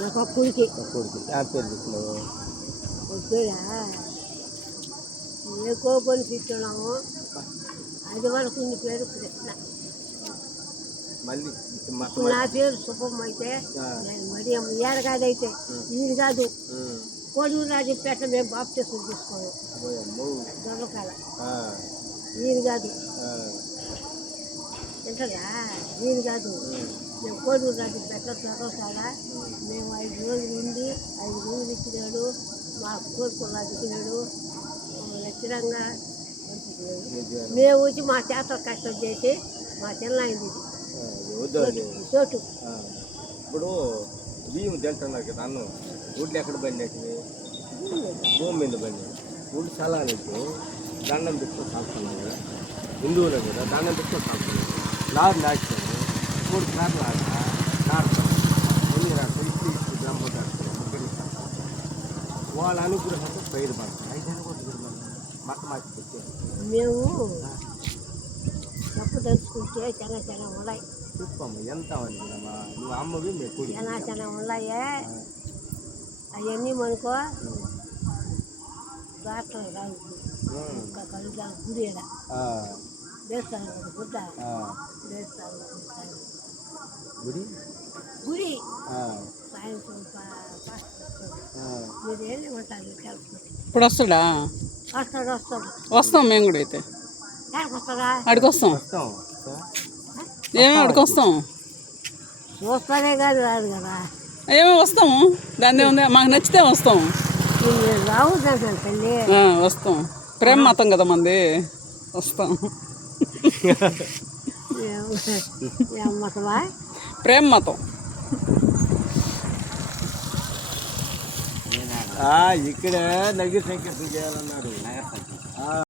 నాకు కొడుకు ఆ పేరు తీసుకున్నావు పేరా ఏ కోపని తీసుకున్నాము అది వరకు నీ పేరు కృష్ణ మళ్ళీ నా పేరు శుభం అయితే నేను మరి ఏడగాదైతే వీడు కాదు కోడూరు రాజు పేట మేము బాప్టిజం తీసుకోము దొరకాల వీరు కాదు వింటదా వీరు కాదు మేము కోడూరు రాజు పేట దొరకాల మేము 5 రోజులు ఉండి 5 రోజులు ఇచ్చినాడు మా కోరుకున్నా ఇచ్చినాడు లక్షణంగా మేము వచ్చి మా చేత కష్టం చేసి మా చెల్లైంది చోటు ఇప్పుడు బియ్యం తింటున్నారు కదా అన్నం ఊళ్ళు ఎక్కడ బండి భూమి మీద బండి ఊళ్ళు చాలా నీకు దండం పెట్టుకొని సాగుతున్నాం కదా హిందువులే కదా దండం పెట్టుకొని సాగుతున్నాం లారీ నాటుతాను 3 సార్లు నాటుతాం ఎన్ని రాస్తాం ఇప్పుడు బ్రహ్మ దాడుతాం ముగ్గురు వాళ్ళ అనుగ్రహంతో పైరు పడతాం 5 అనుకుంటున్నాం మక్క మార్చి పెట్టారు మేము తప్పు తెలుసుకుంటే చాలా చాలా ఉన్నాయి చూసుకోమ్మా ఎంత నువ్వు అమ్మవి మేము చాలా చాలా ఉన్నాయే అవన్నీ మనకో డాక్టర్ రాదు గుడి దేవస్థానం గుడ్డ దేవస్థానం గుడి గుడి సాయంత్రం మీరు వెళ్ళి ఉంటారు ఇప్పుడు వస్తాడా వస్తాడు వస్తాం మేము కూడా అయితే వస్తాడా అడిగి వస్తాం ఏమేమి అడిగి వస్తాం చూస్తానే కాదు రాదు కదా ఏమో వస్తాము దాన్ని ఉంది మాకు నచ్చితే వస్తాం రావు తల్లి వస్తాం ప్రేమ మతం కదా మంది వస్తాం ప్రేమ మతం ఇక్కడ నగర సంఖ్య చేయాలన్నారు